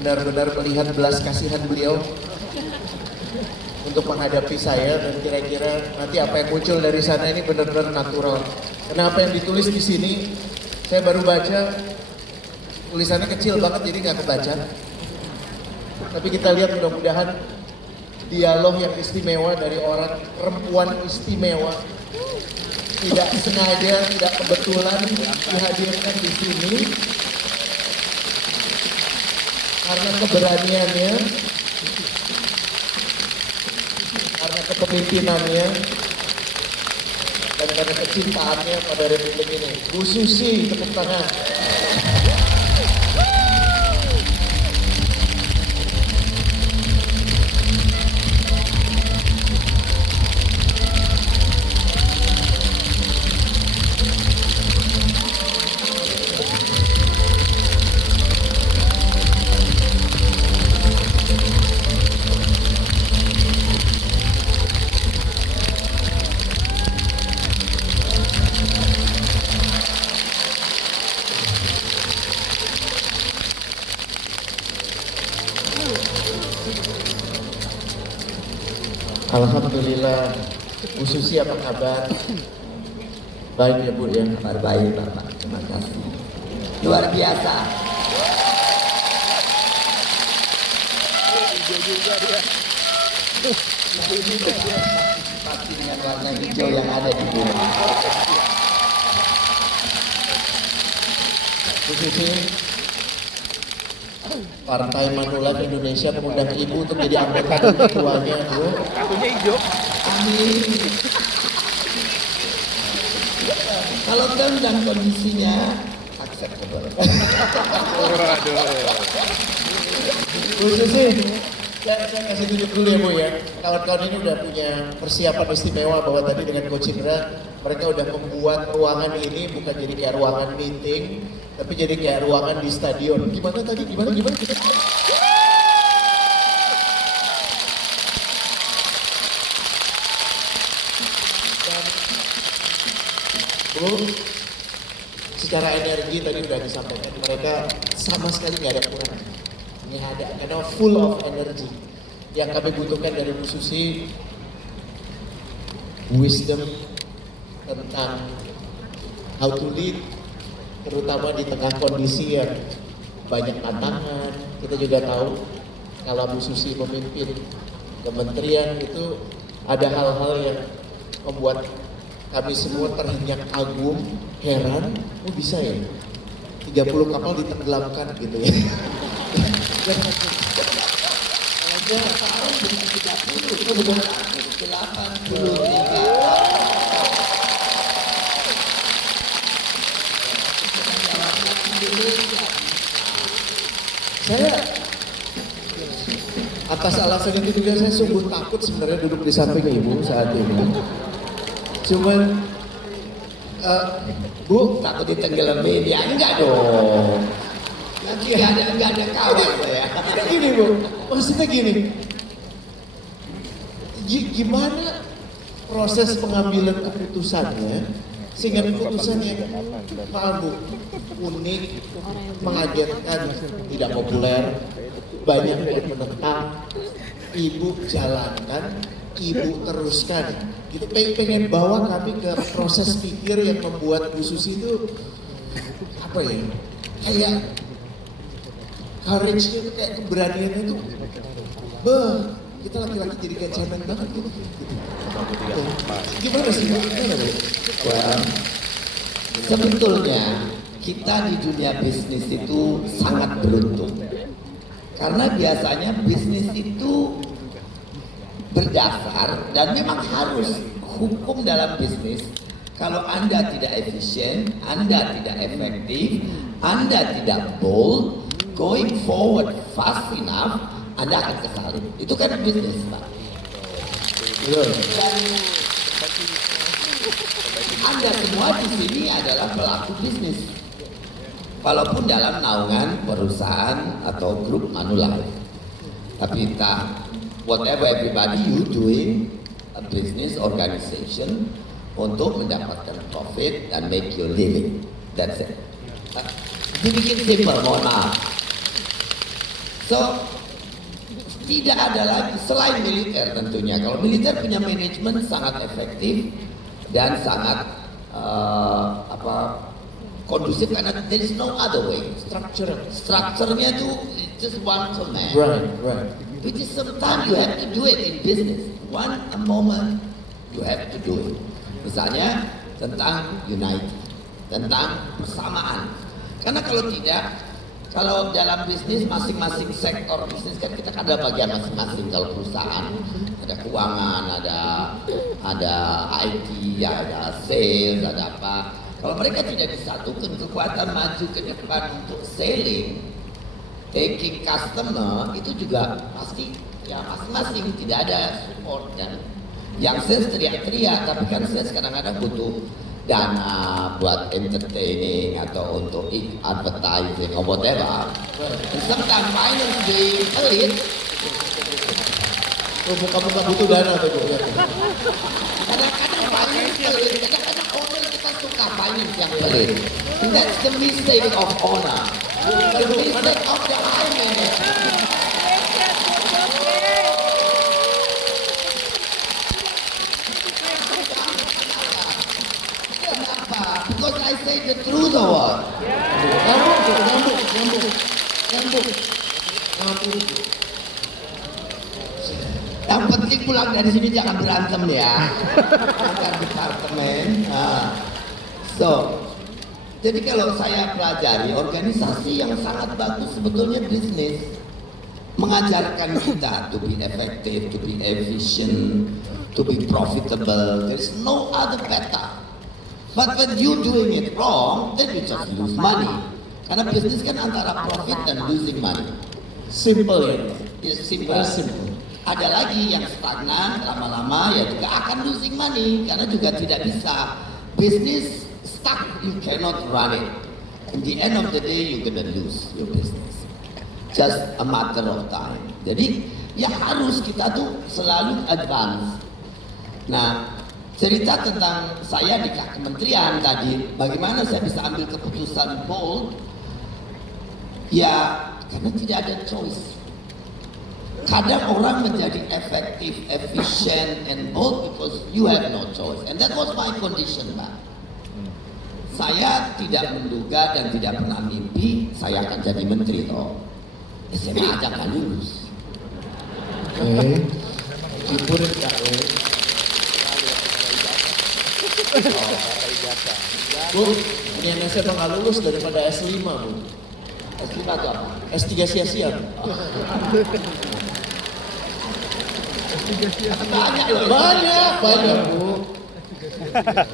benar-benar melihat belas kasihan beliau untuk menghadapi saya, dan kira-kira nanti apa yang muncul dari sana ini benar-benar natural. Karena apa yang ditulis di sini, saya baru baca, tulisannya kecil banget jadi nggak kebaca. Tapi kita lihat mudah-mudahan dialog yang istimewa dari orang perempuan istimewa, tidak sengaja, tidak kebetulan dihadirkan di sini karena keberaniannya, karena kepemimpinannya, dan karena kecintaannya pada Republik ini. Bu Susi, tepuk tangan. Alhamdulillah. Bu Susi apa kabar? Baik ya Bu ya? Kabar baik Bapak, terima kasih. Luar biasa. Pasti dengan warna hijau yang ada di bumi. Bu Susi, Partai Manulife Indonesia mengundang Ibu untuk jadi anggota ketuanya, Bu. Kartunya hijau. Amin. Kalau term dan kondisinya acceptable. Bu Susi, saya kasih tunjuk dulu ya Bu ya. Kawan-kawan ini udah punya persiapan istimewa bahwa tadi dengan Coach Indra mereka udah membuat ruangan ini bukan jadi kayak ruangan meeting, tapi jadi kayak ruangan di stadion. Gimana tadi? Gimana? Kita... Bu, secara energi tadi udah disampaikan mereka sama sekali nggak ada kurang. Ini ada karena full of energy. Yang kami butuhkan dari Bu Susi, wisdom tentang how to lead, terutama di tengah kondisi yang banyak tantangan. Kita juga tahu kalau Bu Susi memimpin kementerian itu ada hal-hal yang membuat kami semua terhenyak kagum, heran, oh bisa ya 30 kapal ditenggelamkan gitu ya. Kalau tahun 2030 itu bukan 83. Saya atas alasan itu juga saya sungguh takut sebenarnya duduk di samping Ibu saat ini. Cuman Bu, Takut ditenggelamin, ya enggak dong. Nanti enggak ada kawan saya. gini Bu, maksudnya gini. Gimana proses pengambilan keputusannya sehingga keputusan yang paham Bu, unik, mengagetkan, tidak populer, banyak yang menentang, Ibu jalankan, Ibu teruskan. Gitu, pengen bawa kami ke proses pikir yang membuat Bu Susi itu apa ya? Kayak courage-nya itu kayak keberaniannya itu, kita laki-laki jadi kayak cemen banget gitu. Gimana sih Bu? Gimana Bu? Sebetulnya kita di dunia bisnis itu sangat beruntung. Karena biasanya bisnis itu berdasar dan memang harus hukum dalam bisnis. Kalau Anda tidak efisien, Anda tidak efektif, Anda tidak bold, going forward fast enough, Anda akan kesalip. Itu kan bisnis, Pak. Dan Anda semua di sini adalah pelaku bisnis. Walaupun dalam naungan perusahaan atau grup Manulife. Tapi whatever everybody you doing a business organization untuk mendapatkan profit dan make your living. That's it. Dibikin simple, mohon maaf. So tidak ada lagi selain militer tentunya. Kalau militer punya manajemen sangat efektif dan sangat kondusif karena there is no other way. Strukturnya itu just one command. Right. Which is sometimes you have to do it in business. A moment you have to do it. Misalnya tentang unity, tentang persamaan. Karena kalau tidak, kalau dalam bisnis masing-masing sektor bisnis kan kita ada bagian masing-masing. Kalau perusahaan ada keuangan, ada IT, ada sales, ada apa. Kalau mereka tidak disatukan kekuatan maju ke depan untuk selling, taking customer itu juga pasti ya masing-masing tidak ada support. Dan yang sales teriak-teriak, tapi kan sales kadang-kadang butuh dana buat entertaining atau untuk advertising or whatever. And sometimes finance being pelit. Buka-buka butuh dana tuh Bu. Kadang-kadang finance pelit, kadang-kadang owner kita suka finance yang pelit. And that's the mistake of owner. The mistake of the high manager. Because I say the truth or what? Nyambung. Yang penting pulang dari sini jangan berantem ya. Bukan departemen. Jadi kalau saya pelajari organisasi yang sangat bagus sebetulnya bisnis mengajarkan kita to be effective, to be efficient, to be profitable. There is no other better. But when you doing it wrong, then you just lose money. Karena bisnis kan antara profit dan losing money. Simple ya. It's simple. Very simple. Ada lagi yang stagnan, lama-lama ya juga akan losing money karena juga tidak bisa. Bisnis stuck, you cannot run it. In the end of the day, you're gonna lose your business. Just a matter of time. Jadi ya harus kita tuh selalu advance. Nah, cerita tentang saya di kementerian tadi, bagaimana saya bisa ambil keputusan bold? Ya, karena tidak ada choice. Kadang orang menjadi efektif, efficient, and bold because you have no choice. And that was my condition, Pak. Saya tidak menduga dan tidak pernah mimpi saya akan jadi menteri toh. SMA aja nggak lulus. Meskipun enggak Bu, ini yang saya nggak lulus daripada S5 Bu. S5 itu apa? S3 sia-sia. Banyak Bu.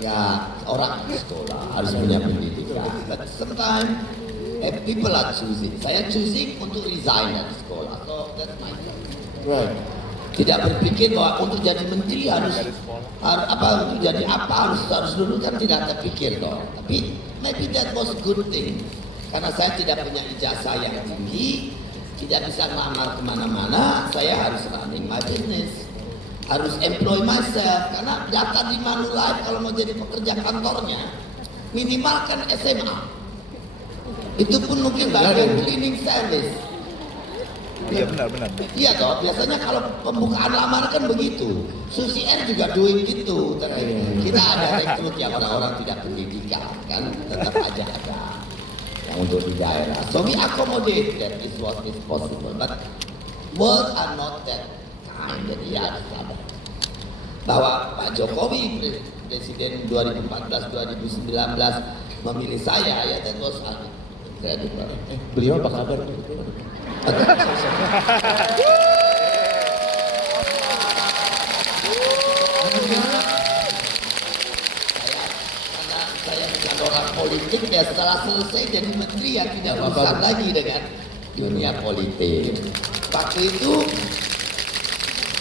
Ya, orang sekolah harus punya pendidikan. But sometimes people are choosing. Saya choosing untuk resign dari sekolah. So that's my choice. Right. Tidak berpikir bahwa untuk jadi menteri harus apa, untuk jadi apa harus dulu kan tidak terpikir dong. Tapi maybe that was good thing. Karena saya tidak punya ijazah yang tinggi, tidak bisa melamar kemana-mana, saya harus running my business. Harus employ myself, karena data di Manulife kalau mau jadi pekerja kantornya minimal kan SMA. Itu pun mungkin bagian cleaning service. Iya benar. Iya toh, biasanya kalau pembukaan lamaran kan begitu. Susi R juga doing gitu. Kita ada rekrut yang orang-orang tidak pendidikan kan, tetap aja ada yang untuk di daerah. So we accommodate that is what is possible, but world are not that kind. Jadi ya harus sadar bahwa Pak Jokowi Presiden 2014-2019 memilih saya, ya that was incredible. Beliau apa kabar? Karena saya bukan orang politik ya, setelah selesai jadi menteri ya tidak urusan lagi dengan dunia politik. Waktu itu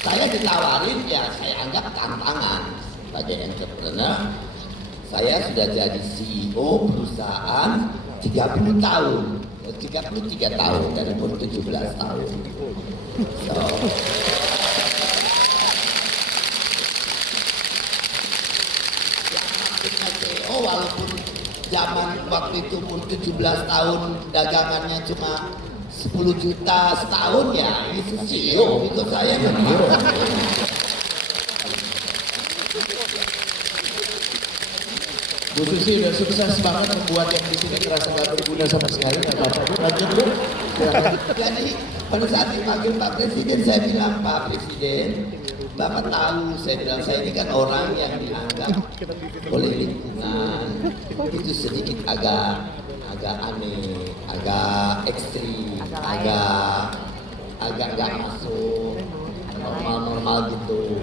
saya ditawarin, ya saya anggap tantangan sebagai entrepreneur. Saya sudah jadi CEO perusahaan 30 tahun, 33 tahun dari umur 17 tahun. So, CEO walaupun zaman waktu itu umur 17 tahun dagangannya cuma 10 juta setahun ya, itu CEO ikut saya kan hero. Bu Susi udah sukses banget membuat yang di sini terasa nggak berguna sama sekali. Nggak apa-apa, Bu. Lanjut, Bu. Silakan. Jadi pada saat dipanggil Pak Presiden, saya bilang, Pak Presiden, Bapak tahu, saya bilang, saya ini kan orang yang dianggap oleh lingkungan itu sedikit agak aneh, agak ekstrim, agak nggak masuk normal gitu.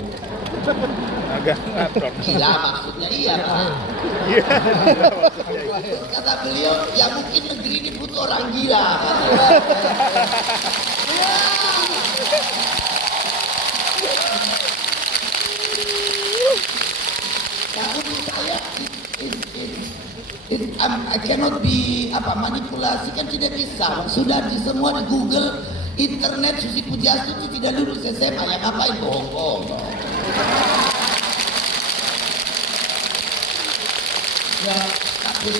Agak ngatur. Gila maksudnya iya Pak. Kata beliau, ya mungkin negeri ini butuh orang gila. Nah, menurut saya I cannot be manipulasi kan tidak bisa. Sudah di semua di Google, internet Susi Pujiastuti tidak lulus SMA, yang ngapain bohong-bohong. Ya, tapi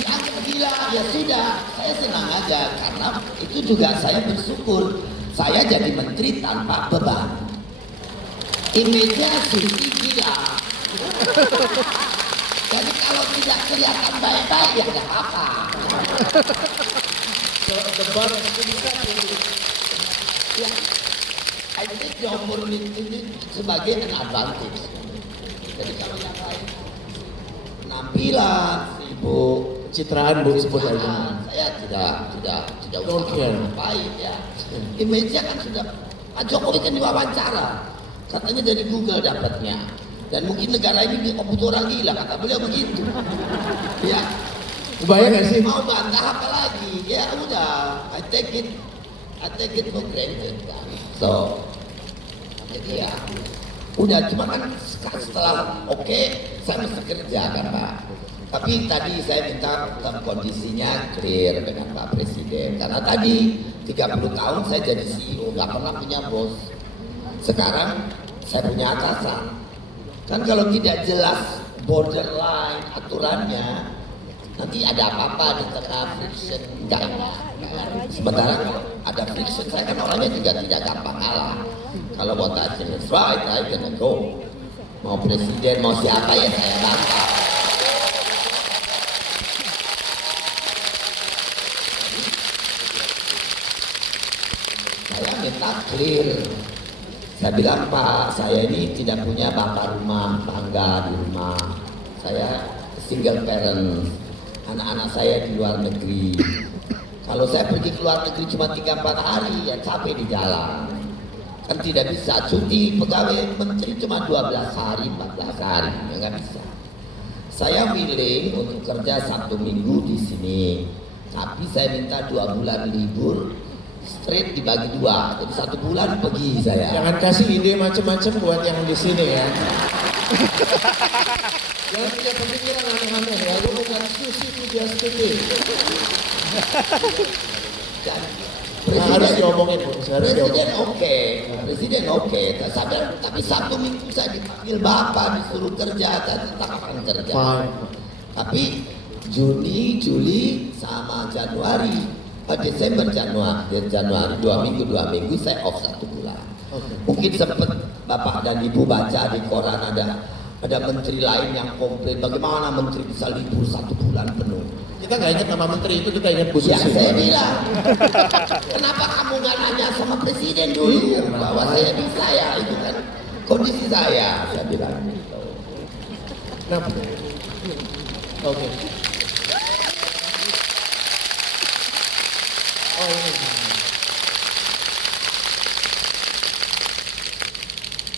dianggap gila, ya sudah, saya senang aja karena itu juga saya bersyukur saya jadi menteri tanpa beban. Image-nya Susi gila. Jadi kalau tidak kelihatan baik-baik ya nggak apa-apa. Debat Ya, I think the opportunity ini sebagai an advantage. Jadi kalau yang lain penampilan, sibuk, citraan, Bu, sebut aja. saya tidak Don't usah care. ngapain ya. Image-nya kan sudah Pak Jokowi kan diwawancara, katanya dari Google dapatnya. Dan mungkin negara ini butuh orang gila, kata beliau begitu. Ya, Kebayang nggak sih? mau bantah apa lagi? Ya udah, I take it for granted kan. So, jadi ya, udah cuma kan setelah oke, saya mesti kerja kan Pak. Tapi tadi saya minta kondisinya clear dengan Pak Presiden. Karena tadi 30 tahun saya jadi CEO, nggak pernah punya bos. Sekarang saya punya atasan. Kan kalau tidak jelas borderline aturannya, nanti ada apa-apa di tengah friction, enggak enak. Sementara kalau ada friction, saya kan orangnya juga tidak gampang kalah. Kalau what I think is right, I gonna go. Mau presiden, mau siapa ya saya bantah. Saya minta clear. Saya bilang, Pak, saya ini tidak punya bapak rumah tangga di rumah. Saya single parent. Anak-anak saya di luar negeri. Kalau saya pergi ke luar negeri cuma 3-4 hari, ya capek di jalan. Kan tidak bisa, cuti pegawai menteri cuma 12 hari, 14 hari. Ya nggak bisa. Saya willing untuk kerja Sabtu Minggu di sini. Tapi saya minta 2 bulan libur, straight dibagi 2, jadi 1 bulan pergi saya. Jangan kasih ide macam-macam buat yang di sini ya. Jangan punya pemikiran aneh-aneh ya. Lu bukan Susi Pujiastuti. Dan Harus diomongin, Bu. Harus Presiden diomongin. Presiden oke. Tapi Sabtu Minggu saya dipanggil Bapak, disuruh kerja, saya tetap akan kerja. Fine. Tapi Juni, Juli, sama Januari, Desember, Januari 2 minggu saya off 1 bulan. Oke. Mungkin sempat Bapak dan Ibu baca di koran ada menteri lain yang komplain bagaimana menteri bisa libur 1 bulan penuh. Kita nggak ingat nama menteri itu, kita ingat Bu Ya Susi. saya bilang, kenapa kamu nggak nanya sama presiden dulu Iya, bahwa saya bisa ya, itu kan kondisi saya bilang. Nah, oke. Oh ini.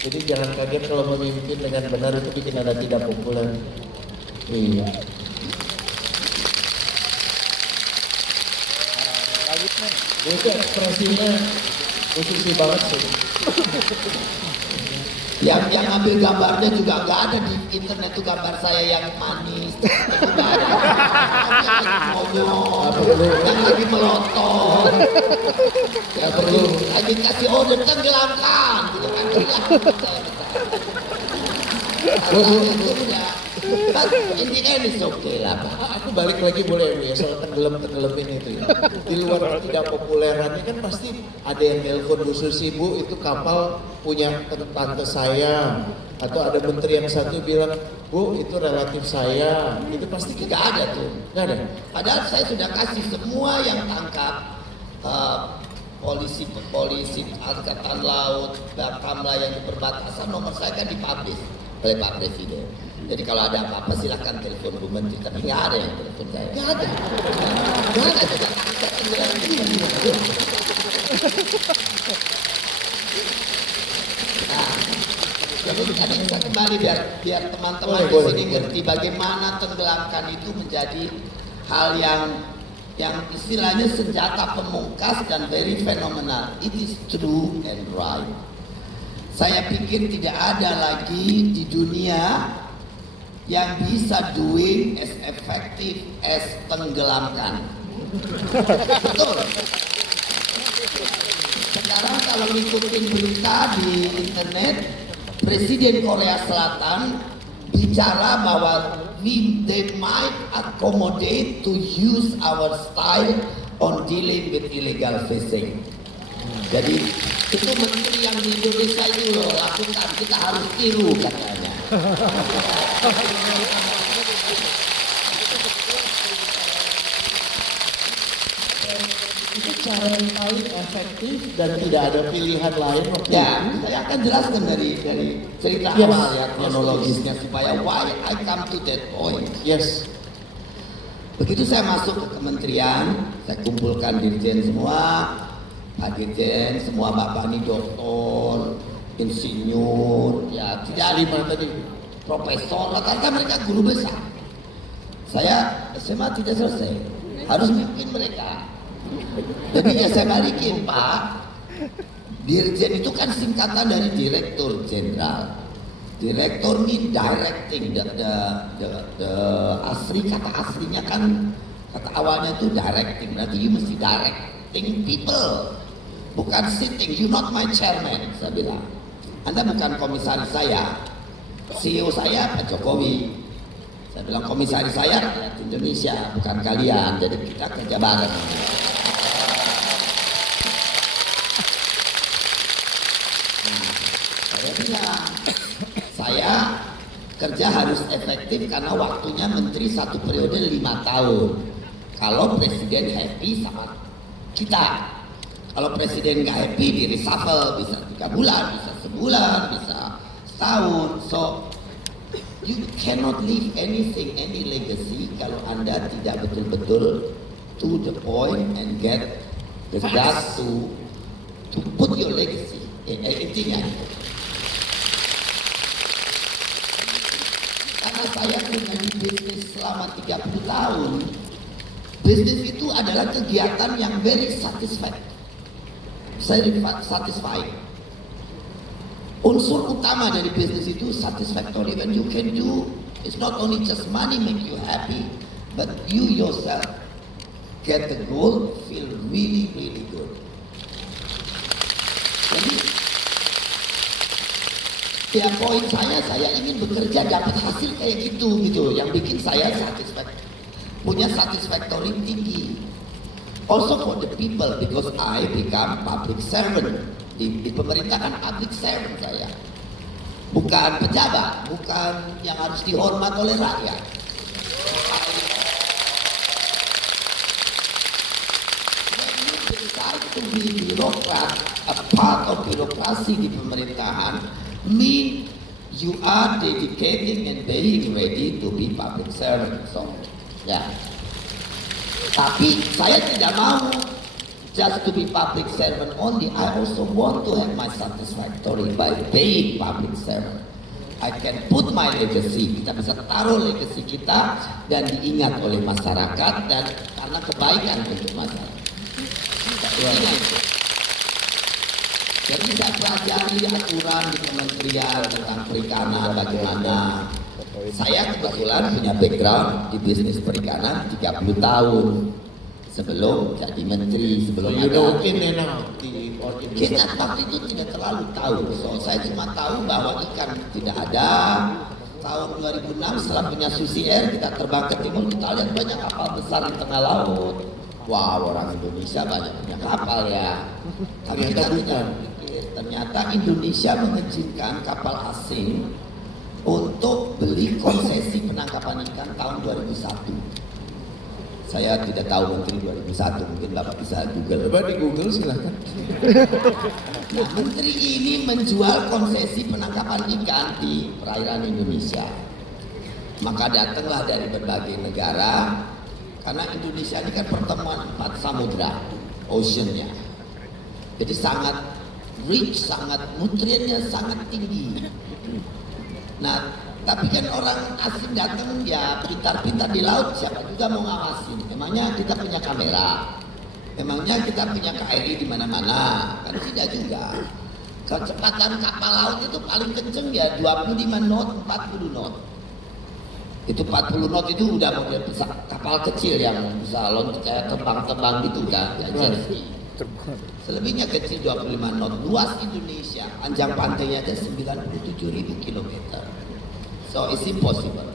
Jadi jangan kaget kalau memimpin dengan benar itu bikin Anda tidak populer. Iya. Itu ekspresinya posisi banget sih. Yang ambil gambarnya juga nggak ada di internet tuh gambar saya yang manis, itu nggak ada. Yang lagi monyong, yang lagi melotot, yang perlu lagi kasih order tenggelamkan, gitu kan. Itu udah But in the end it's okay lah, Pak. Aku balik lagi boleh ya soal tenggelam-tenggelamin itu ya. Di luar ketidakpopulerannya kan pasti ada yang nelpon Bu Susi, Bu itu kapal punya tante saya. Atau ada menteri yang satu bilang, Bu itu relatif saya. Itu pasti Tidak ada tuh. nggak ada. Padahal saya sudah kasih semua yang tangkap polisi angkatan laut, Bakamla yang di perbatasan, nomor saya kan dipublish oleh Pak Presiden. Jadi kalau ada apa-apa silahkan telepon Bu Menteri, tapi nggak ada yang telepon saya. Nggak ada. Nggak ada juga. Nah, jadi kita bisa kembali biar teman-teman di Boleh, sini boleh. ngerti bagaimana tenggelamkan itu menjadi hal yang istilahnya senjata pemungkas dan very fenomenal. It is true and right. Saya pikir tidak ada lagi di dunia yang bisa doing as effective as tenggelamkan. Betul. Sekarang kalau ngikutin berita di internet, Presiden Korea Selatan bicara bahwa they might accommodate to use our style on dealing with illegal fishing. Jadi itu menteri yang di Indonesia itu loh lakukan, kita harus tiru katanya. Itu cara yang paling efektif dan tidak ada pilihan lain waktu Ya, itu. saya akan jelaskan dari cerita Yes. awal ya kronologisnya supaya why I come to that point. Yes. Begitu saya masuk ke kementerian, saya kumpulkan dirjen semua, Pak Dirjen, semua bapak ini doktor, insinyur, ya tidak Lima tadi. profesor, rata-rata mereka guru besar. Saya SMA tidak selesai, harus mimpin mereka. Jadi ya saya balikin, Pak. Dirjen itu kan singkatan dari Direktur Jenderal. Direktur ini directing, the asli kata aslinya kan kata awalnya itu directing. Berarti you mesti directing people, bukan sitting. You not my chairman, saya bilang. Anda bukan komisaris saya, CEO saya Pak Jokowi. Saya bilang komisaris saya rakyat Indonesia, bukan kalian. Jadi kita kerja bareng. Saya bilang, saya kerja harus efektif karena waktunya menteri 1 periode 5 tahun. Kalau presiden happy sama kita, kalau presiden nggak happy di reshuffle, bisa 3 bulan, bisa sebulan, bisa setahun. So you cannot leave anything, any legacy kalau Anda tidak betul-betul to the point and get the guts to put your legacy. Intinya karena saya punya di bisnis selama 30 tahun, bisnis itu adalah kegiatan yang very satisfying. Saya satisfied. Unsur utama dari bisnis itu satisfactory. When you can do, it's not only just money make you happy, but you yourself get the goal, feel really, really good. Jadi, ya poin saya ingin bekerja dapat hasil kayak gitu, yang bikin saya punya satisfactory tinggi. Also for the people, because I become public servant. Di pemerintah kan public servant saya. Bukan pejabat, bukan yang harus dihormat oleh rakyat. When you decide to be birokrat, a part of birokrasi di pemerintahan, mean you are dedicating and being ready to be public servant. So, ya. Tapi saya tidak mau just to be public servant only. I also want to have my satisfactory by being public servant. I can put my legacy. Kita bisa taruh legacy kita dan diingat oleh masyarakat dan karena kebaikan untuk masyarakat. Jadi saya pelajari aturan di kementerian tentang perikanan bagaimana. Saya kebetulan punya background di bisnis perikanan 30 tahun sebelum jadi menteri, sebelum ada. Kita waktu itu tidak terlalu tahu. So, saya cuma tahu bahwa ikan tidak ada, tahun 2006 setelah punya Susi Air, kita terbang ke timur, kita lihat banyak kapal besar di tengah laut. Wow, orang Indonesia banyak punya kapal ya. Tapi kita tidak berpikir, ternyata Indonesia mengizinkan kapal asing untuk beli konsesi penangkapan ikan tahun 2001. Saya tidak tahu Menteri 2001, mungkin Bapak bisa Google. Coba di Google silahkan. Nah, Menteri ini menjual konsesi penangkapan ikan di perairan Indonesia. Maka datanglah dari berbagai negara, karena Indonesia ini kan pertemuan 4 samudra, oceannya. Jadi sangat rich, sangat nutriennya sangat tinggi. Nah, tapi kan orang asing datang ya pintar-pintar di laut, siapa juga mau ngawasin. Memangnya kita punya kamera, memangnya kita punya KRI di mana-mana, kan tidak juga. Kecepatan kapal laut itu paling kenceng ya 25 knot, 40 knot. Itu 40 knot itu udah model besar, kapal kecil yang bisa loncat kayak terbang-terbang gitu kan, ya jet ski. Selebihnya kecil 25 knot. Luas Indonesia, panjang pantainya ada 97.000 km. So it's impossible.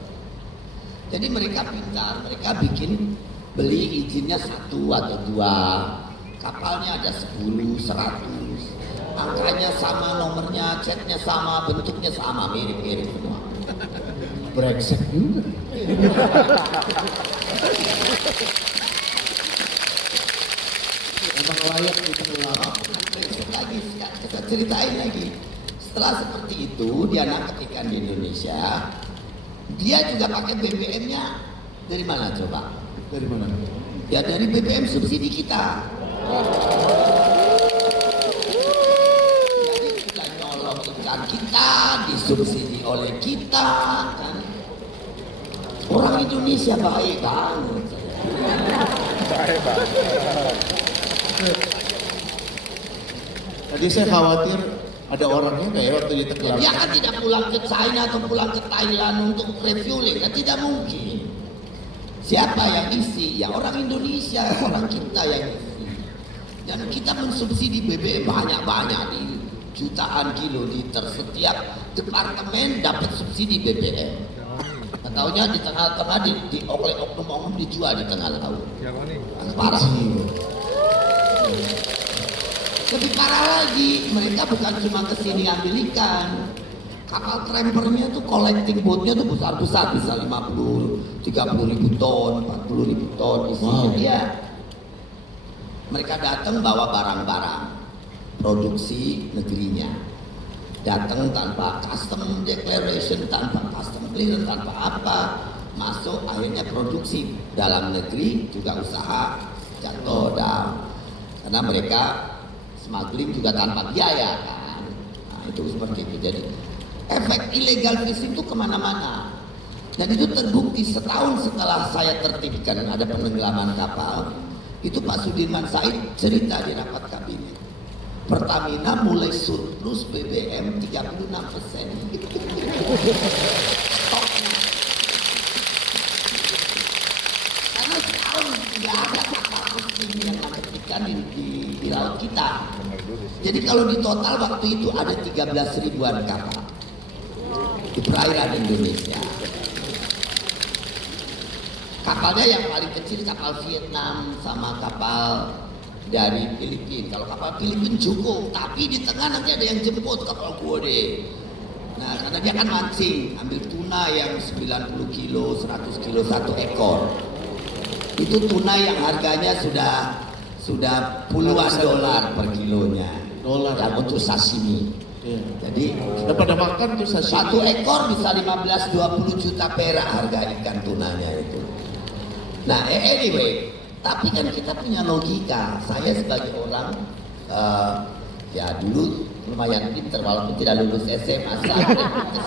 Jadi mereka pintar, mereka bikin beli izinnya 1 atau 2, kapalnya ada 10, 100, angkanya sama, nomornya, catnya sama, bentuknya sama, mirip-mirip semua. Brengsek juga. Emang layak ditenggelam. Lagi kita ceritain lagi. Setelah seperti itu dia nangkep ikan di Indonesia, dia juga pakai BBM-nya dari mana coba? Dari mana? Ya dari BBM subsidi kita. Jadi kita nyolong ikan kita, disubsidi oleh kita kan. Orang Indonesia baik banget. Baik banget. Tadi saya khawatir ada orangnya nggak ya waktu di tenggelam? Dia kan tidak pulang ke China atau pulang ke Thailand untuk refueling, kan tidak mungkin. Siapa yang isi? Ya orang Indonesia, orang kita yang isi. Dan kita mensubsidi BBM banyak-banyak di jutaan kilo liter, setiap departemen dapat subsidi BBM. Taunya di tengah-tengah oleh oknum-oknum dijual di tengah laut. Parah. Lebih parah lagi, mereka bukan cuma kesini ambil ikan. Kapal trampernya tuh collecting boatnya tuh besar-besar, bisa 50, 30 ribu ton, 40 ribu ton isinya dia. Mereka datang bawa barang-barang produksi negerinya. Datang tanpa custom declaration, tanpa custom clearance, tanpa apa, masuk akhirnya produksi dalam negeri juga usaha jatuh down. Karena mereka smuggling juga tanpa biaya kan. Nah itu seperti itu. Jadi efek illegal fishing itu kemana-mana. Dan itu terbukti setahun setelah saya tertibkan ada penenggelaman kapal. Itu Pak Sudirman Said cerita di rapat kabinet. Pertamina mulai surplus BBM 36%. Stoknya. Karena setahun tidak ada kapal fishing yang nangkep ikan di laut kita. Jadi kalau di total waktu itu ada 13 ribuan kapal di perairan Indonesia. Kapalnya yang paling kecil kapal Vietnam sama kapal dari Filipina. Kalau kapal Filipina cukup, tapi di tengah nanti ada yang jemput kapal gede. Nah, karena dia kan mancing, ambil tuna yang 90 kilo, 100 kilo satu ekor. Itu tuna yang harganya sudah puluhan dolar per kilonya. Dolar. Dan untuk sashimi. Iya. Jadi Udah pada makan tuh sashimi. satu ekor bisa 15-20 juta perak harga ikan tunanya itu. Nah anyway, tapi kan kita punya logika. Saya sebagai orang ya dulu lumayan pinter walaupun tidak lulus SMA ke-1.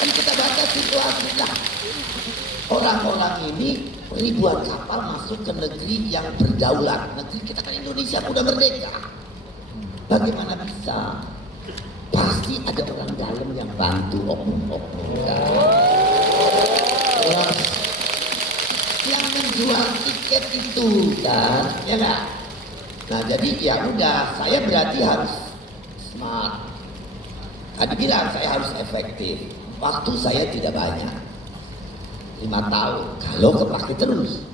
Kan kita baca situasi lah. Orang-orang ini ribuan kapal masuk ke negeri yang berdaulat. Negeri kita kan Indonesia udah merdeka. Bagaimana bisa? Pasti ada orang dalam yang bantu oknum-oknum. Yang menjual tiket itu kan, ya nggak? Nah jadi ya udah, saya berarti harus smart. Tadi bilang saya harus efektif. Waktu saya tidak banyak. 5 tahun. Kalau kepake terus.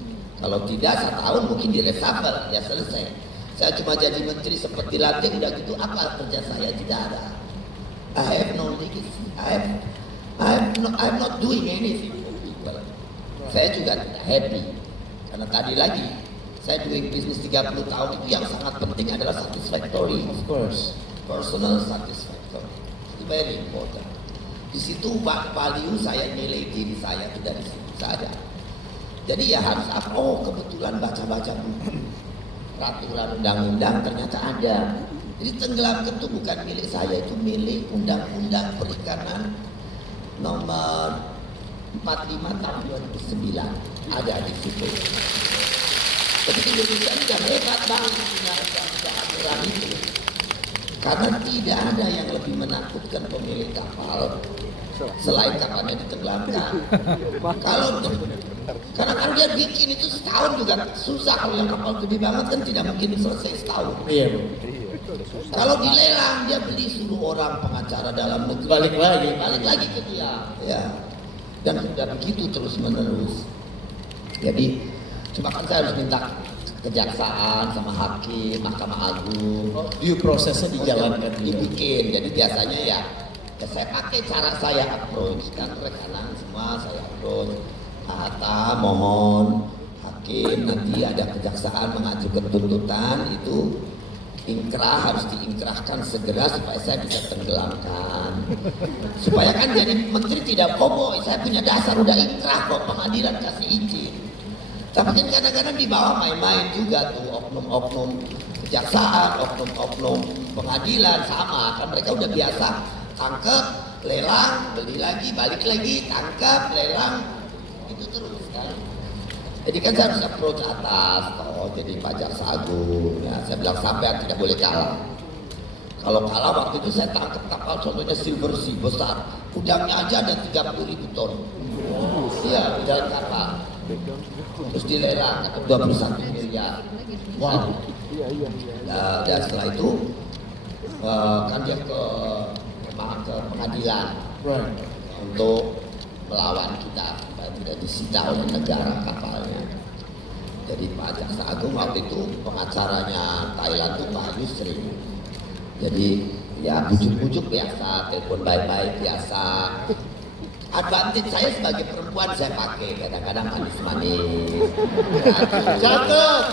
Kalau tidak 1 tahun mungkin di reshuffle, ya selesai. Saya cuma jadi menteri seperti dilantik udah gitu, apa kerja saya? Tidak ada. I have no legacy. I'm not doing anything for people. Saya juga tidak happy. Karena tadi lagi, saya doing business 30 tahun itu yang sangat penting adalah satisfactory. Of course. Personal satisfactory. Itu very important. Di situ value saya, nilai diri saya itu dari situ saja. Jadi ya harus apa? Oh, kebetulan baca-baca buku peraturan undang-undang ternyata ada. Jadi tenggelamkan itu bukan milik saya, itu milik Undang-Undang Perikanan nomor 45 tahun 2009 ada di situ. Tapi Indonesia ini sudah hebat banget punya aturan itu. Karena tidak ada yang lebih menakutkan pemilik kapal selain kapalnya ditenggelamkan. Karena kan dia bikin itu setahun juga susah. Kalau yang kapal gede banget kan tidak mungkin selesai setahun. Iya, Bu. Kalau dilelang dia beli suruh orang pengacara dalam negeri Balik lagi ke dia. Ya. Dan sudah begitu terus menerus. Jadi cuma kan saya harus minta kejaksaan sama hakim, Mahkamah Agung. Due prosesnya dijalankan. Dibikin. Jadi biasanya ya saya pakai cara saya approach kan rekanan semua saya approach. Hatta mohon hakim nanti ada kejaksaan mengajukan tuntutan itu ingkrah harus diingkrahkan segera supaya saya bisa tenggelamkan. Supaya kan jadi menteri tidak bobo, saya punya dasar udah ingkrah kok pengadilan kasih izin. Tapi kan kadang-kadang di bawah main-main juga tuh oknum-oknum kejaksaan, oknum-oknum pengadilan sama kan mereka udah biasa tangkap, lelang, beli lagi, balik lagi, tangkap, lelang, itu terus kan. Jadi kan saya harus approach atas, jadi Pak Jaksa Agung, ya saya bilang sampai tidak boleh kalah. Kalau kalah waktu itu saya tangkap kapal contohnya Silver Sea besar, udangnya aja ada 30.000 ton. Iya di dalam kapal. Terus dilelang 21 miliar. Wow. Dan setelah itu kan dia ke pengadilan untuk melawan kita supaya tidak disita oleh negara kapalnya. Jadi Pak Jaksa Agung waktu itu pengacaranya Thailand itu Pak Yusri. Jadi ya bujuk-bujuk biasa, telepon baik-baik biasa. Advantage saya sebagai perempuan saya pakai kadang-kadang manis-manis. Catat.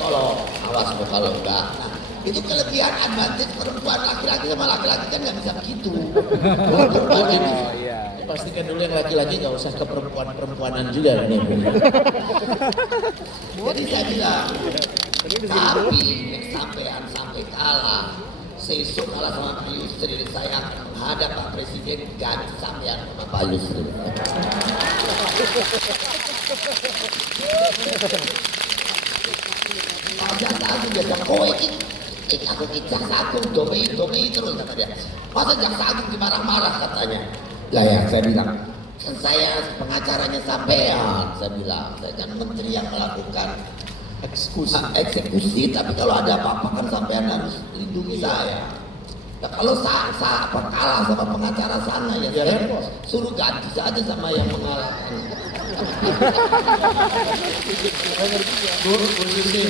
Kalau awas kalau enggak. Nah, itu kelebihan advantage perempuan laki-laki sama laki-laki kan nggak bisa begitu. Perempuan ini Pastikan dulu yang laki-laki nggak usah ke perempuan-perempuanan juga nih. jadi saya bilang, tapi sampai kalah, sesuk kalah sama Pak Yusri, saya akan menghadap Pak Presiden ganti sampean sama Pak Yusri. Jaksa Agung dia bilang, kowe ini aku Jaksa Agung domei terus kata dia. Masa Jaksa Agung dimarah-marah katanya. Lah ya saya bilang, kan saya pengacaranya sampean, saya bilang, saya kan menteri yang melakukan eksekusi, tapi kalau ada apa-apa kan sampean harus lindungi saya. Nah kalau saya kalah sama pengacara sana ya saya suruh ganti saja sama yang mengalahkan.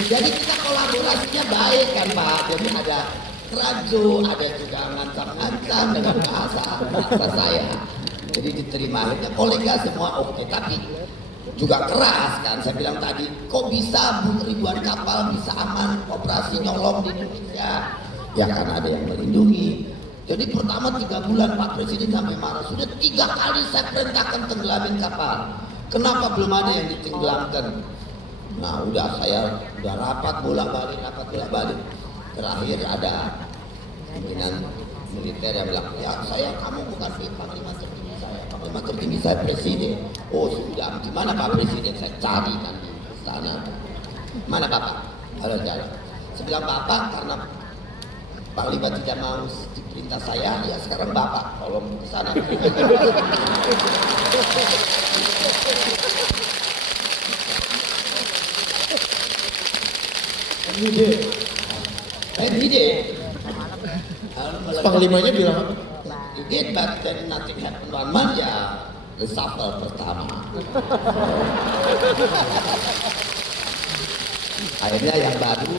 Jadi kita kolaborasinya baik kan Pak. Jadi ada rajo, ada juga ngancam-ngancam dengan bahasa saya. Jadi diterima akhirnya kolega semua oke. Tapi juga keras kan. Saya bilang tadi, kok bisa ribuan kapal bisa aman operasi nyolong di Indonesia? Ya karena ada yang melindungi. Jadi pertama 3 bulan Pak Presiden sampai marah. Sudah 3 kali saya perintahkan tenggelamin kapal. Kenapa belum ada yang ditenggelamkan? Nah saya udah rapat bolak-balik. Terakhir ada pimpinan militer yang bilang, ya kamu bukan panglima tertinggi saya. Panglima tertinggi saya Presiden. Oh sudah, di mana Pak Presiden? Saya cari kan di sana. Mana Bapak? Ada jalan. Saya bilang Bapak karena Panglima tidak mau diperintah saya, ya sekarang Bapak tolong ke sana. Panglimanya bilang apa? He did, but then nothing happened 1 month, ya reshuffle pertama. Akhirnya yang baru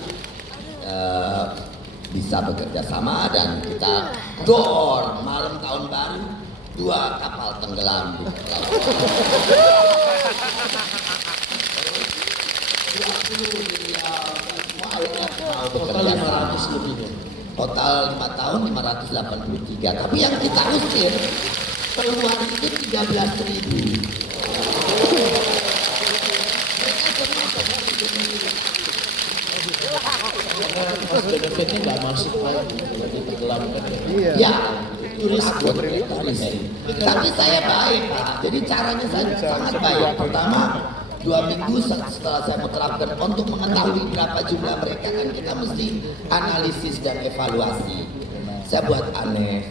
bisa bekerja sama dan kita gor malam tahun baru 2 kapal tenggelam di laut. 20 miliar semua akhirnya mau Total bekerja sama. 500 lebih deh. Total 5 tahun 583. Tapi yang kita usir keluar itu 13.000. Mereka semua seperti ini. Karena cost benefitnya nggak masuk lagi kalau ditenggelamkan. Iya. Ya, Turis takut turis. Tapi saya baik, Pak. Jadi caranya saya sangat baik. Pertama, 2 minggu setelah saya menerapkan untuk mengetahui berapa jumlah mereka, kan kita mesti analisis dan evaluasi. Saya buat ANEF,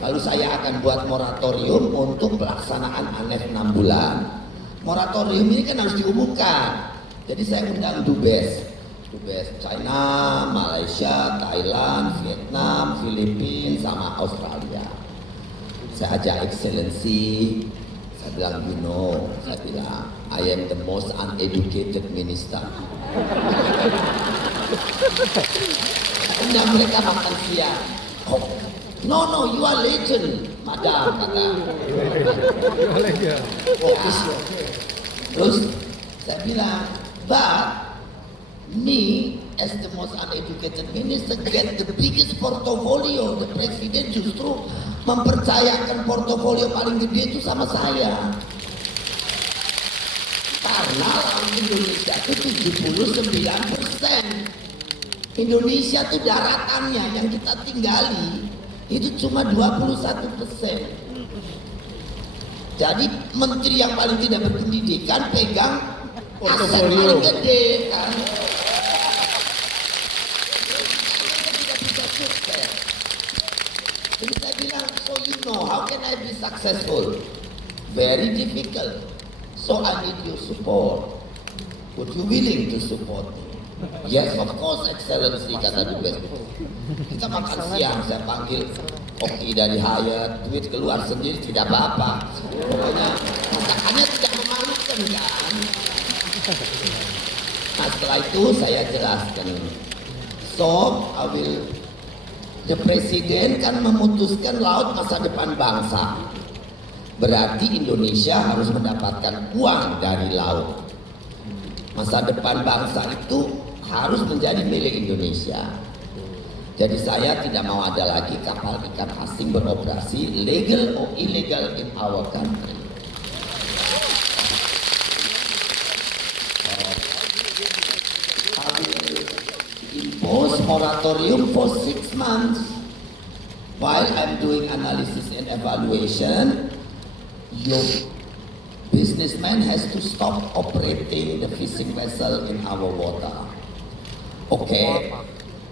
lalu saya akan buat moratorium untuk pelaksanaan ANEF 6 bulan. Moratorium ini kan harus diumumkan. Jadi saya undang Dubes China, Malaysia, Thailand, Vietnam, Filipina, sama Australia. Saya ajak Excellency, saya bilang, you know, saya bilang, I am the most uneducated minister. Undang mereka makan siang. Oh, no, you are legend, madam, kata. Fokus ya. Terus saya bilang, but me as the most uneducated minister get the biggest portfolio. The presiden justru mempercayakan portofolio paling gede itu sama saya. Karena laut Indonesia itu 79%. Indonesia itu daratannya yang kita tinggali itu cuma 21%. Jadi menteri yang paling tidak berpendidikan pegang aset Portofolio. paling gede kan. Tidak bisa sukses. Jadi saya bilang, so you know how can I be successful? Very difficult. So I need your support. Would you willing to support me? Yes, of course, Excellency, kata Dubes. Kita makan siang, saya panggil koki dari Hyatt, duit keluar sendiri tidak apa-apa. Pokoknya masakannya tidak memalukan kan. Nah setelah itu saya jelaskan. So, the Presiden kan memutuskan laut masa depan bangsa. Berarti Indonesia harus mendapatkan uang dari laut. Masa depan bangsa itu harus menjadi milik Indonesia. Jadi saya tidak mau ada lagi kapal ikan asing beroperasi legal or illegal in our country. I will impose moratorium for 6 months while I'm doing analysis and evaluation. Your businessman has to stop operating the fishing vessel in our water. Okay.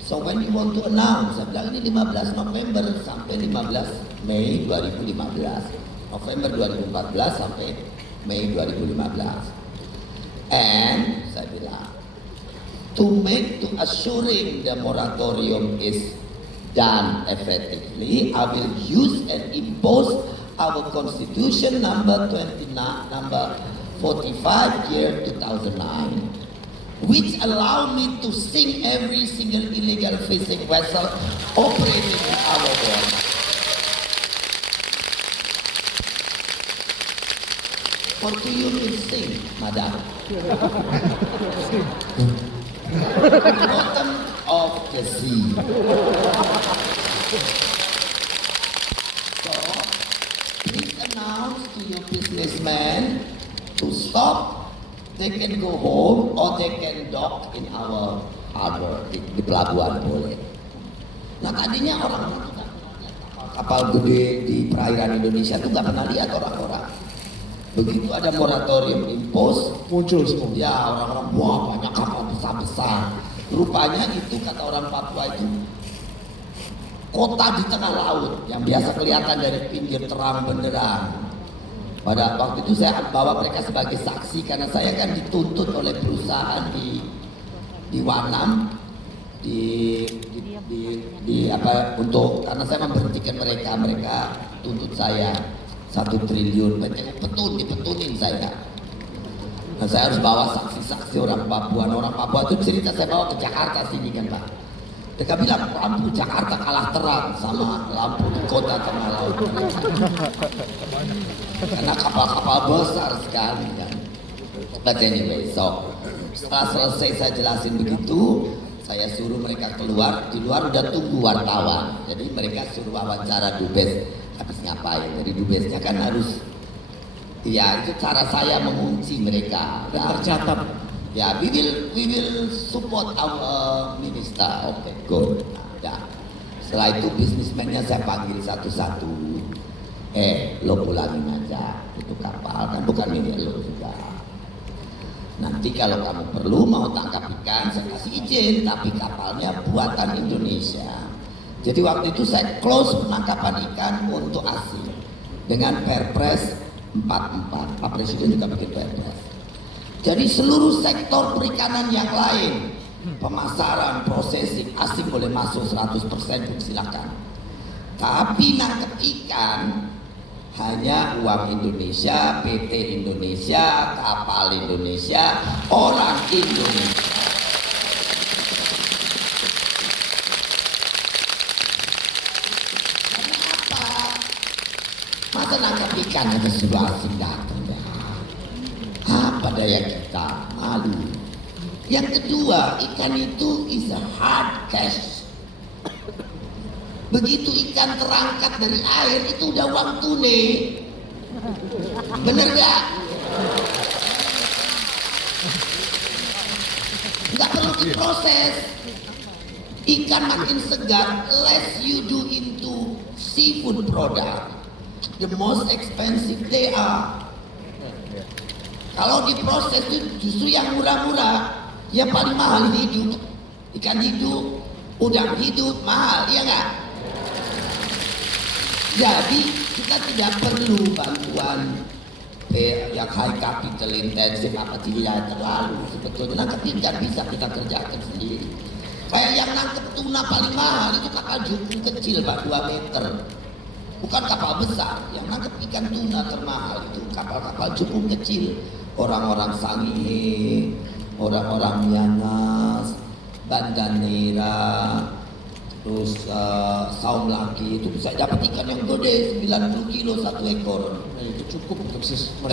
So when you want to announce, saya bilang ini 15 November sampai 15 Mei 2015. November 2014 sampai Mei 2015. And saya bilang, to assuring the moratorium is done effectively, I will use and impose our Constitution number 45 year 2009. Which allow me to sink every single illegal fishing vessel operating in our water. What do you mean sink, madam? Bottom of the sea. So, please announce to your businessman to stop. They can go home or they can dock in our harbor, di pelabuhan boleh. Nah tadinya orang kapal gede di perairan Indonesia itu nggak pernah lihat orang-orang. Begitu ada moratorium impose, Muncul semua. ya orang-orang wah banyak kapal besar-besar. Rupanya itu kata orang Papua itu kota di tengah laut yang biasa kelihatan dari pinggir terang benderang. Pada waktu itu saya bawa mereka sebagai saksi karena saya kan dituntut oleh perusahaan di Wanam apa untuk karena saya memberhentikan mereka tuntut saya 1 triliun, dipetunin saya. Nah, saya harus bawa saksi-saksi orang Papua. Nah, orang Papua itu cerita saya bawa ke Jakarta sini kan Pak. Mereka bilang lampu Jakarta kalah terang sama lampu di kota tengah laut. Karena kapal-kapal besar sekali kan. But anyway, so setelah selesai saya jelasin begitu, saya suruh mereka keluar. Di luar udah tunggu wartawan. Jadi mereka suruh wawancara dubes. Habis ngapain? Jadi dubesnya kan harus, ya itu cara saya mengunci mereka. Dan tercatat. Ya, we will support our minister. Oke, good. Nah, setelah itu bisnismennya saya panggil satu-satu. Lo pulangin aja itu kapal, kan bukan milik lo juga. Nanti kalau kamu perlu mau tangkap ikan, saya kasih izin, tapi kapalnya buatan Indonesia. Jadi waktu itu saya close penangkapan ikan untuk asing dengan Perpres 44. Pak Presiden juga bikin Perpres. Jadi seluruh sektor perikanan yang lain, pemasaran, processing, asing boleh masuk 100% silakan. Tapi nangkep ikan hanya uang Indonesia, PT Indonesia, kapal Indonesia, orang Indonesia. Kenapa? Masa nangkep ikan ada suruh asing datang ya? Apa daya kita? Malu. Yang kedua, ikan itu is a hard cash. Begitu ikan terangkat dari air itu udah uang tunai. Bener gak? Gak perlu diproses. Ikan makin segar, less you do into seafood product, the most expensive they are. Kalau diproses itu justru yang murah-murah, yang paling mahal hidup. Ikan hidup, udang hidup, mahal, ya nggak? Jadi kita tidak perlu bantuan yang high capital intensive apa tidak terlalu. Sebetulnya nangkep ikan bisa kita kerjakan sendiri. Kayak yang nangkep tuna paling mahal itu kapal jukung kecil Pak, 2 meter. Bukan kapal besar. Yang nangkep ikan tuna termahal itu kapal-kapal jukung kecil. Orang-orang Sangihe, orang-orang Miangas, Banda Neira, terus Saum Laki itu bisa dapat ikan yang gede 90 kilo 1 ekor. Nah, itu cukup untuk 15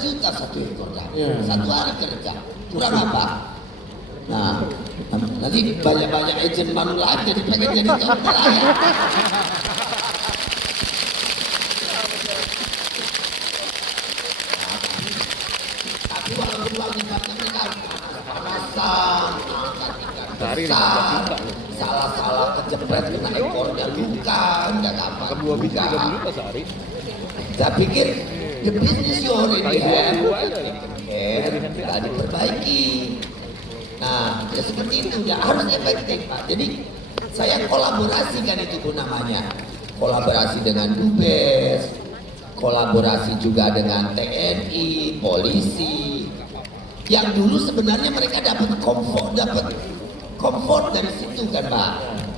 juta 1 ekor dah. Yeah. 1 hari kerja. Kurang apa? Nah, nanti banyak-banyak agent Manulife jadi pengen jadi dokter ya. Tapi walaupun uang dapatnya mereka panasan, besar, salah-salah kejepret kena ekornya luka, enggak apa-apa. Kedua biji 3 juta sehari. Saya pikir the business you already have, kita diperbaiki. Nah, ya seperti itu, ya harus efektif Pak. Jadi saya kolaborasikan itu pun namanya. Kolaborasi dengan Dubes, kolaborasi juga dengan TNI, polisi. Yang dulu sebenarnya mereka dapat comfort dari situ kan Pak.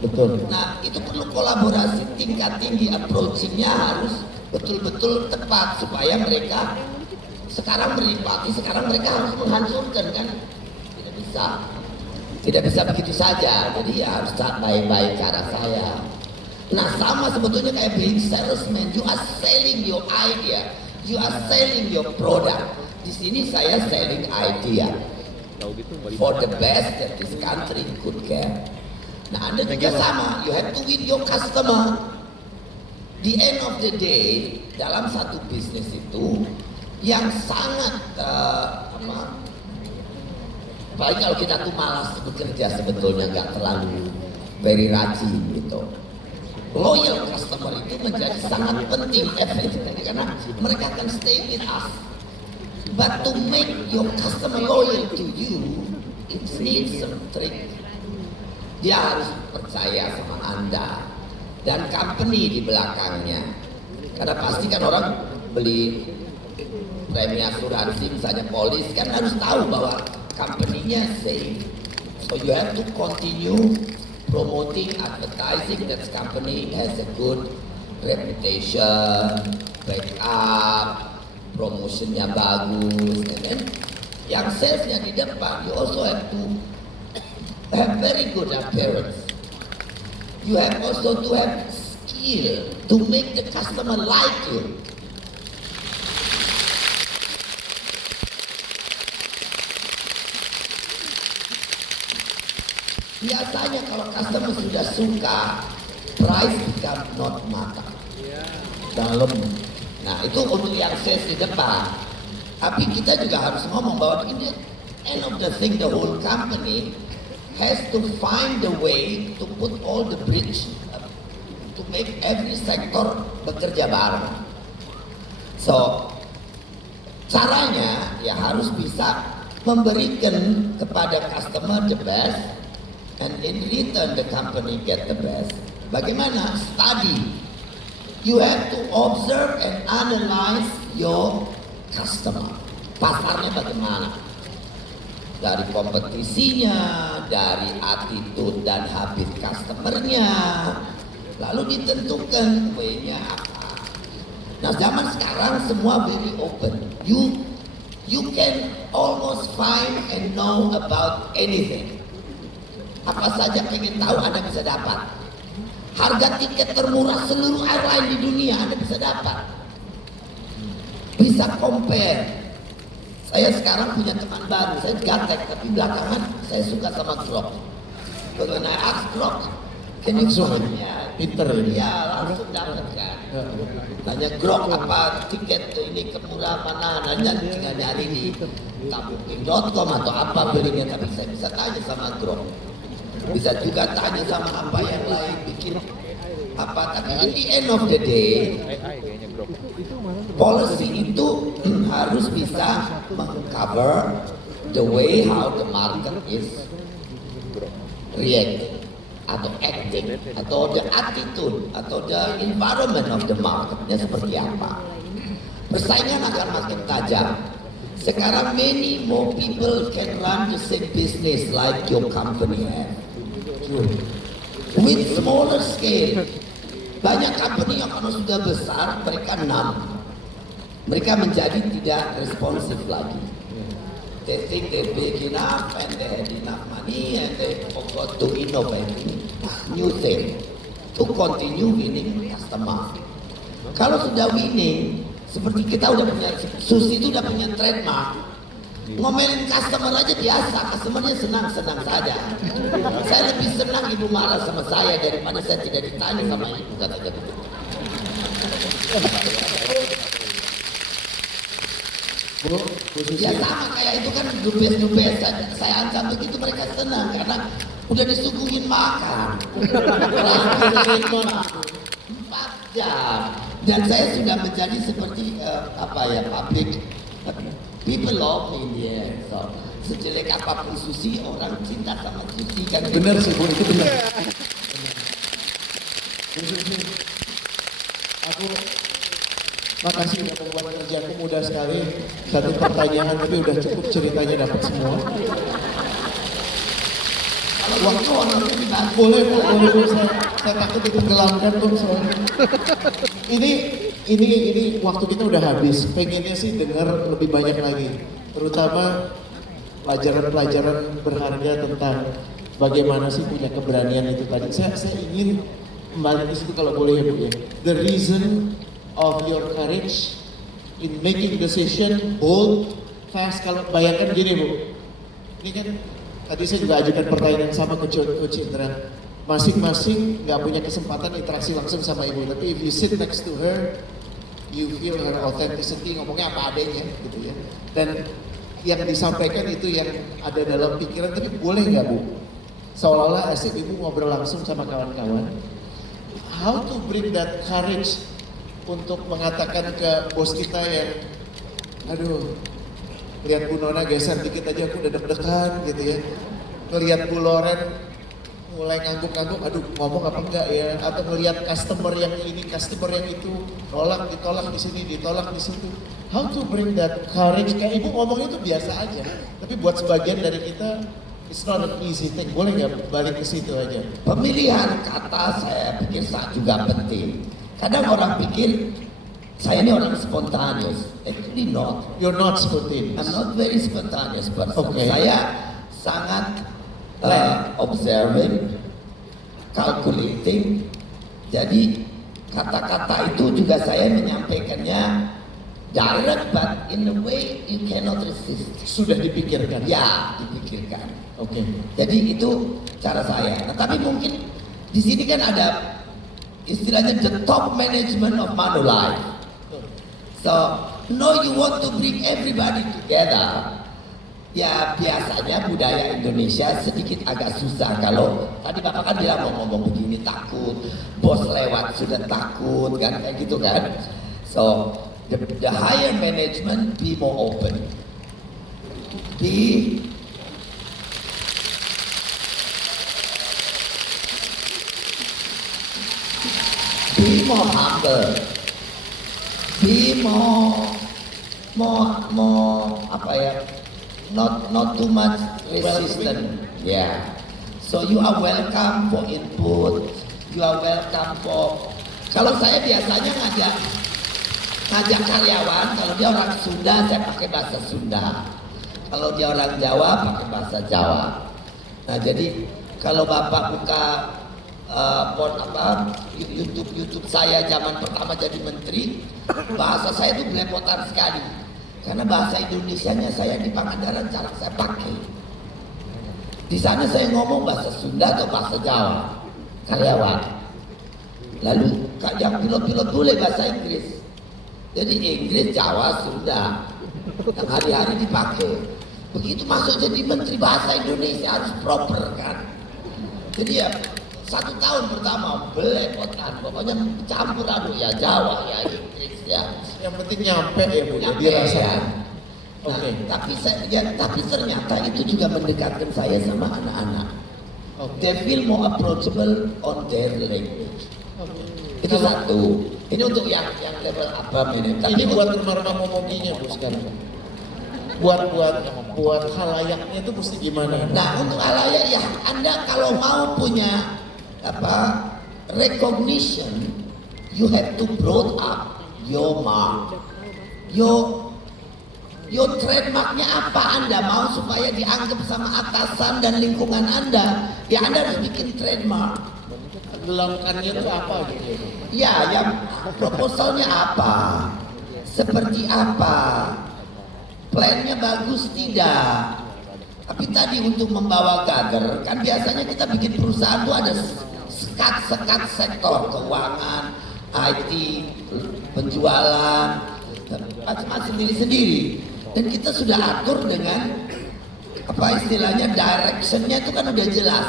Betul. Nah, itu perlu kolaborasi tingkat tinggi, approaching-nya harus betul-betul tepat supaya mereka sekarang berempati, sekarang mereka harus menghancurkan kan. Tidak bisa begitu saja, jadi ya harus baik-baik cara saya. Nah sama sebetulnya kayak being salesman, you are selling your idea, you are selling your product. Di sini saya selling idea for the best that this country could get. Nah Anda juga sama, you have to win your customer. The end of the day, dalam satu bisnis itu yang sangat apalagi kalau kita tuh malas bekerja sebetulnya nggak terlalu very rajin gitu. Loyal customer itu menjadi sangat penting efektif karena mereka akan stay with us. But to make your customer loyal to you, it needs some trick. Dia harus percaya sama Anda dan company di belakangnya. Karena pasti kan orang beli premi asuransi misalnya polis kan harus tahu bahwa company-nya safe. So you have to continue promoting, advertising that company has a good reputation, backup, promotionnya bagus, and then yang salesnya di depan, you also have to have very good appearance. You have also to have skill to make the customer like you. Biasanya kalau customer sudah suka, price become not matter. Dalam. Nah itu untuk yang sales di depan. Tapi kita juga harus ngomong bahwa in the end of the thing, the whole company has to find the way to put all the bridge to make every sector bekerja bareng. So caranya ya harus bisa memberikan kepada customer the best, and in return the company get the best. Bagaimana? Study. You have to observe and analyze your customer. Pasarnya bagaimana? Dari kompetisinya, dari attitude dan habit customernya, lalu ditentukan way-nya apa. Nah zaman sekarang semua very open. You can almost find and know about anything. Apa saja pengen tahu Anda bisa dapat. Harga tiket termurah seluruh airline di dunia Anda bisa dapat. Bisa compare. Saya sekarang punya teman baru, saya gatek, tapi belakangan saya suka sama Grok. Begitu I ask Grok, can you find me? Pinter ini. Ya langsung dapat kan. Tanya Grok apa tiket ini kemurah mana? Nanya tinggal nyari di booking.com atau apa belinya, tapi saya bisa tanya sama Grok. Bisa juga tanya sama apa yang lain bikin apa, tapi at the end of the day policy itu harus bisa mengcover the way how the market is reacting atau acting atau the attitude atau the environment of the marketnya seperti apa. Persaingan akan makin tajam. Sekarang many more people can run the same business like your company have. With smaller scale. Banyak company yang kalau sudah besar mereka numb. Mereka menjadi tidak responsif lagi. They think they're big enough and they had enough money and they forgot to innovate new thing to continue winning customer. Kalau sudah winning, seperti kita udah punya, Susi itu udah punya trademark. Ngomelin customer aja biasa, customernya senang-senang saja. Saya lebih senang ibu marah sama saya daripada saya tidak ditanya sama ibu, kata dia begitu. Bu Susi. Ya sama kayak itu kan dubes-dubes saya ancam begitu mereka senang karena udah disuguhin makan. 4 jam. Dan saya sudah menjadi seperti public. People love me in the end. So, sejelek apapun Susi, orang cinta sama Susi kan. Bener sih Bu, itu bener. Bu Susi, aku makasih udah membuat kerjaku mudah sekali. Satu pertanyaan tapi udah cukup ceritanya dapat semua. Waktu orang lebih Boleh Bu, saya takut ditenggelamkan Bu soalnya. Ini waktu kita udah habis. Pengennya sih dengar lebih banyak lagi, terutama pelajaran-pelajaran berharga tentang bagaimana sih punya keberanian itu tadi. Saya ingin kembali di situ kalau boleh ya Bu ya. The reason of your courage in making decision bold, fast. Kalau bayangkan gini Bu, ini kan tadi saya juga ajukan pertanyaan yang sama ke Coach Indra. Masing-masing nggak punya kesempatan interaksi langsung sama ibu, tapi if you sit next to her, you feel her authenticity, ngomongnya apa adanya gitu ya. Dan yang disampaikan itu yang ada dalam pikiran, tapi boleh nggak Bu? Seolah-olah asik ibu ngobrol langsung sama kawan-kawan. How to bring that courage untuk mengatakan ke bos kita yang, aduh, lihat Bu Nona geser dikit aja aku udah deg-degan gitu ya. Ngelihat Bu Loren mulai ngangguk-ngangguk, aduh ngomong apa enggak ya, atau melihat customer yang ini, customer yang itu, ditolak di sini, ditolak di situ. How to bring that courage? Kayak ibu ngomong itu biasa aja, tapi buat sebagian dari kita It's not an easy thing. Boleh nggak balik ke situ aja? Pemilihan kata saya pikir juga penting. Kadang orang pikir saya ini orang spontaneous. Actually not. You're not spontaneous. I'm not very spontaneous person. Okay. Saya sangat observing, calculating. Jadi kata-kata itu juga saya menyampaikannya direct, but in a way you cannot resist. Sudah dipikirkan. Ya, dipikirkan. Oke. Jadi itu cara saya. Nah, tapi mungkin di sini kan ada istilahnya the top management of Manulife. So, no, you want to bring everybody together. Ya biasanya budaya Indonesia sedikit agak susah. Kalau tadi Bapak kan bilang mau ngomong begini takut, bos lewat sudah takut kan, kayak gitu kan. So, the higher management be more open. Be more humble. Be more apa ya? Not too much resistant. Yeah. So you are welcome for input. You are welcome for. Kalau saya biasanya ngajak karyawan, kalau dia orang Sunda saya pakai bahasa Sunda. Kalau dia orang Jawa pakai bahasa Jawa. Nah jadi kalau Bapak buka YouTube saya zaman pertama jadi menteri, bahasa saya itu belepotan sekali. Karena bahasa Indonesianya saya di Pangandaran jarang saya pakai. Di sana saya ngomong bahasa Sunda atau bahasa Jawa, karyawan. Lalu yang pilot-pilot boleh bahasa Inggris. Jadi Inggris, Jawa, Sunda yang hari-hari dipakai. Begitu masuk jadi menteri bahasa Indonesia harus proper kan. Jadi ya 1 tahun pertama belepotan, pokoknya campur aduk ya Jawa ya Inggris ya. Yang penting nyampe ya Bu, Nyampe, dirasa. ya. Nah, Oke. tapi ternyata itu juga mendekatkan saya sama anak-anak. Oke. They feel more approachable on their language. Itu satu. Ini untuk yang level apa ini? Ini buat rumah-rumah momoginya Bu sekarang. Buat halayaknya itu mesti gimana? Nah untuk halayak ya Anda kalau mau punya recognition, you have to brought up your mark. Your trademarknya apa Anda mau supaya dianggap sama atasan dan lingkungan Anda? Ya Anda harus bikin trademark. Gelangkannya itu apa gitu? Ya, yang proposalnya apa? Seperti apa? Plannya bagus tidak? Tapi tadi untuk membawa kader, kan biasanya kita bikin perusahaan itu ada sekat-sekat sektor keuangan, IT, penjualan, macam-macam sendiri-sendiri. Dan kita sudah atur dengan apa istilahnya directionnya itu kan udah jelas.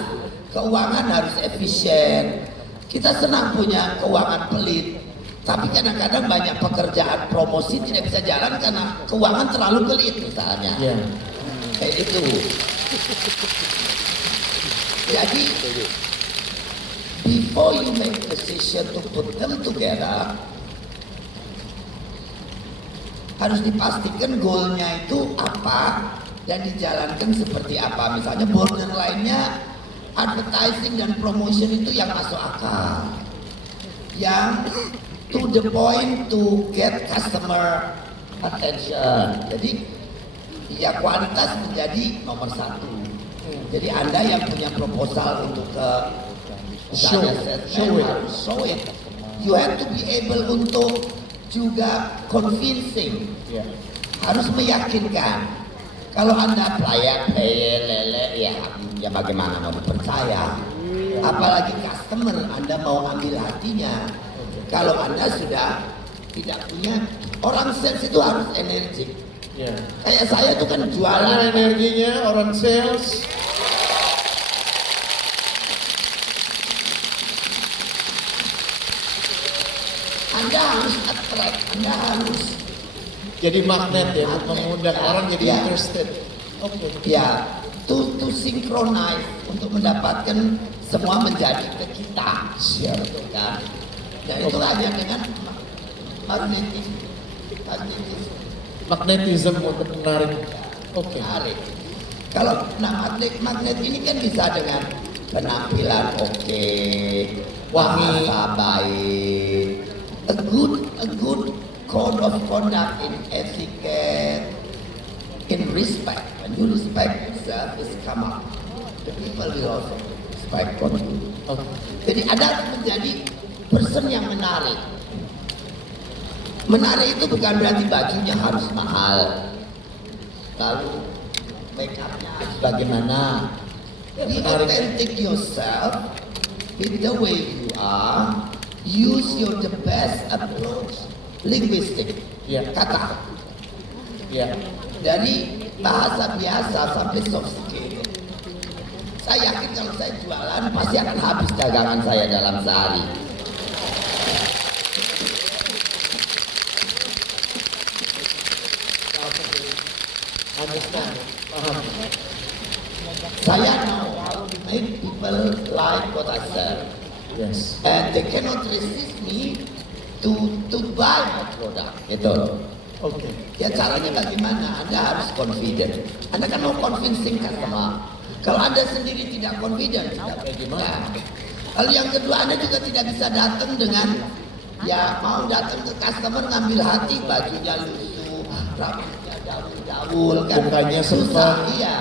Keuangan harus efisien. Kita senang punya keuangan pelit, tapi kadang-kadang banyak pekerjaan promosi tidak bisa jalan karena keuangan terlalu pelit misalnya. Ya. Kayak itu. Jadi before you make decision to put them together, harus dipastikan goalnya itu apa dan dijalankan seperti apa. Misalnya borderline-nya advertising dan promotion itu yang masuk akal, yang to the point to get customer attention. Jadi ya kualitas menjadi nomor 1. Jadi Anda yang punya proposal untuk ke Show it. You have to be able untuk juga convincing. Ya. Harus meyakinkan. Kalau Anda pelayan, lele, ya bagaimana mau dipercaya? Apalagi customer, Anda mau ambil hatinya. Kalau Anda sudah tidak punya, orang sales itu harus energik. Ya. Kayak saya itu kan Karena jualan. energinya orang sales. Anda harus attract, Anda harus Jadi magnet ya, Magnet, mengundang ya. orang jadi Ya. interested. Oke. ya to synchronize untuk mendapatkan semua menjadi ke kita, betul kan? Dan itu hanya dengan magnetisme, Magnetism untuk menarik. Oke. menarik. Kalau magnet ini kan bisa dengan penampilan oke, Wangi. bahasa baik, a good code of conduct in etiquette, in respect. When you respect yourself, it's come up. The people will also respect you. Oh, Jadi ada menjadi person yang menarik. Menarik itu bukan berarti bajunya harus mahal. Lalu make upnya harus bagaimana. Be authentic yourself with the way you are. Use the best approach. Linguistic. Ya. Kata. ya. Dari bahasa biasa sampai sophisticated. Saya yakin kalau saya jualan pasti akan habis dagangan saya dalam sehari. Understand, paham. Saya know how to make people like what I sell. Yes. And they cannot resist me to buy my product. Gitu. Oke. Ya caranya bagaimana? Anda harus confident. Anda kan mau convincing customer. Kalau Anda sendiri tidak confident, tidak bagaimana? Lalu yang kedua, Anda juga tidak bisa datang dengan ya mau datang ke customer ngambil hati, bajunya lusuh, rambutnya daun-daun, kan Mukanya susah. sempet. Iya,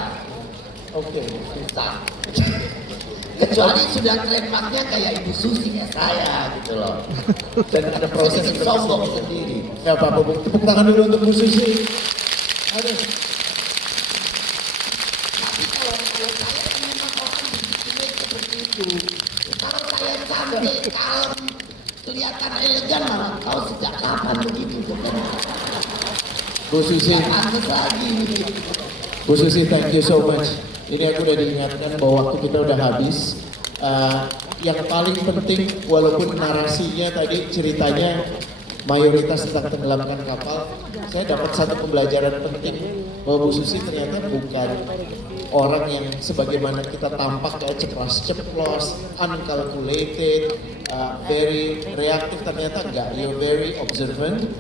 Oke. susah. Kecuali sudah trademarknya kayak Ibu Susi kayak saya gitu loh. Dan ada proses Sedikit sombong sendiri. Ya Pak, tepuk tangan dulu untuk Bu Susi. Aduh. Tapi kalau saya kan memang orang bikin seperti itu. Kalau saya cantik, kalem, kelihatan elegan malah tahu sejak kapan begitu sebenarnya. Bu Susi, Pantes lagi. Bu Susi, thank you so much. Ini aku udah diingatkan bahwa waktu kita udah habis. Yang paling penting, walaupun narasinya tadi ceritanya mayoritas tentang tenggelamkan kapal, saya dapat satu pembelajaran penting bahwa Bu Susi ternyata bukan orang yang sebagaimana kita tampak kayak ceplas-ceplos, uncalculated, very reaktif. Ternyata enggak, you're very observant,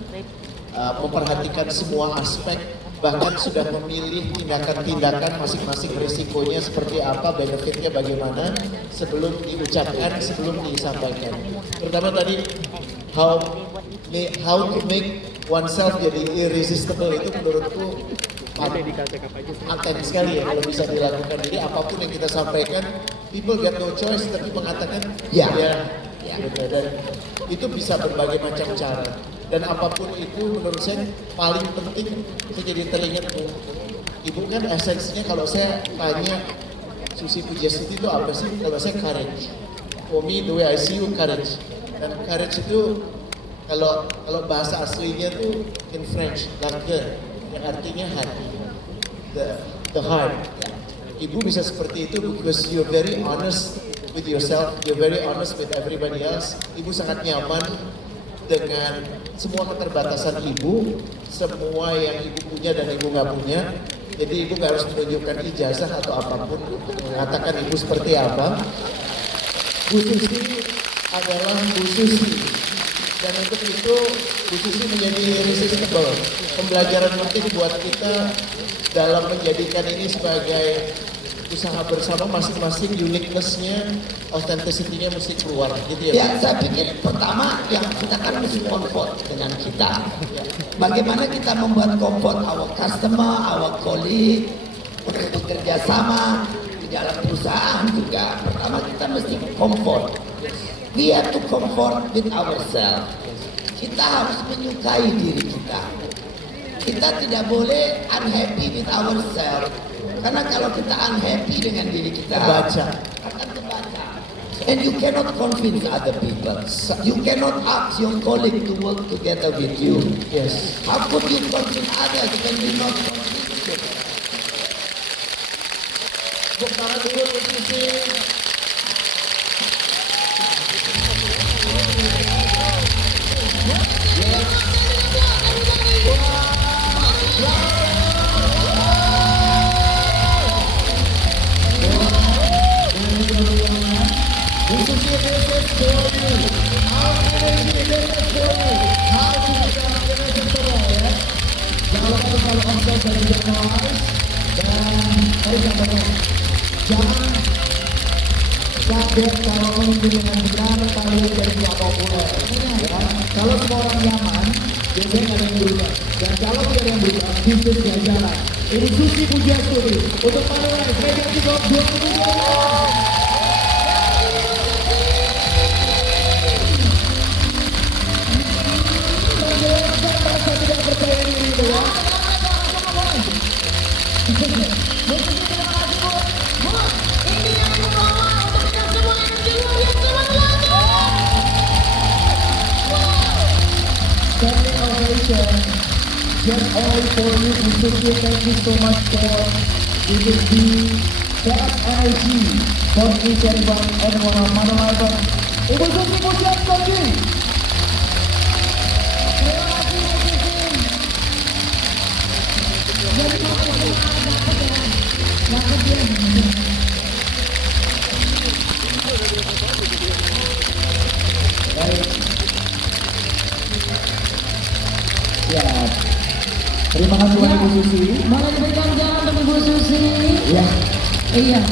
memperhatikan semua aspek, bahkan sudah memilih tindakan-tindakan masing-masing risikonya seperti apa, benefitnya bagaimana sebelum diucapkan, sebelum disampaikan. Pertama tadi how to make oneself jadi irresistible, itu menurutku aten sekali ya kalau bisa dilakukan. Jadi apapun yang kita sampaikan, people get no choice tapi mengatakan Ya. gitu. Dan itu bisa berbagai macam cara. Dan apapun itu menurut saya paling penting, saya jadi teringat Ibu kan esensinya kalau saya tanya Susi Pujastuti itu apa sih? Kalau saya courage. For me the way I see you courage. Dan courage itu kalau bahasa aslinya tuh in French, large, yang artinya hati. The heart. Ibu bisa seperti itu because you're very honest with yourself, you're very honest with everybody else. Ibu sangat nyaman dengan semua keterbatasan ibu, semua yang ibu punya dan ibu nggak punya. Jadi ibu nggak harus menunjukkan ijazah atau apapun untuk mengatakan ibu seperti apa. Bu Susi adalah Bu Susi, dan untuk itu Bu Susi menjadi irresistible. Pembelajaran penting buat kita dalam menjadikan ini sebagai usaha bersama, masing-masing uniqueness-nya, authenticity-nya mesti keluar gitu ya. Ya, saya pikir pertama yang kita kan mesti comfort dengan kita. Bagaimana kita membuat comfort our customer, our colleague, untuk bekerja sama di dalam perusahaan juga. Pertama kita mesti comfort. We have to comfort with ourselves. Kita harus menyukai diri kita. Kita tidak boleh unhappy with ourselves. Karena kalau kita unhappy dengan diri kita, akan kebaca. And you cannot convince other people. You cannot ask your colleague to work together with you. Yes. How could you convince others when you not convince them? Tepuk tangan dulu Bu Susi. Dan Mari contohnya, jangan kaget kalau memimpin dengan benar kalian jadi tidak populer. Ya kan? Kalau semua orang nyaman, biasanya nggak ada yang berubah. Dan kalau tidak ada yang berubah, bisnis nggak jalan. Ini Susi Pujiastuti untuk Manulife Legacy Golf 2023. Merasa tidak percaya diri itu ya. Standing ovation just only for you, Susi. Thank you so much for giving me that energy for each and everyone of Manulife. Ibu Susi Pujiastuti. Terima kasih Bu Susi. Jadi dapat ya. Baik. Ya. Terima kasih banyak Bu Susi. Boleh diberikan jalan untuk Ibu Susi. Ya. Iya.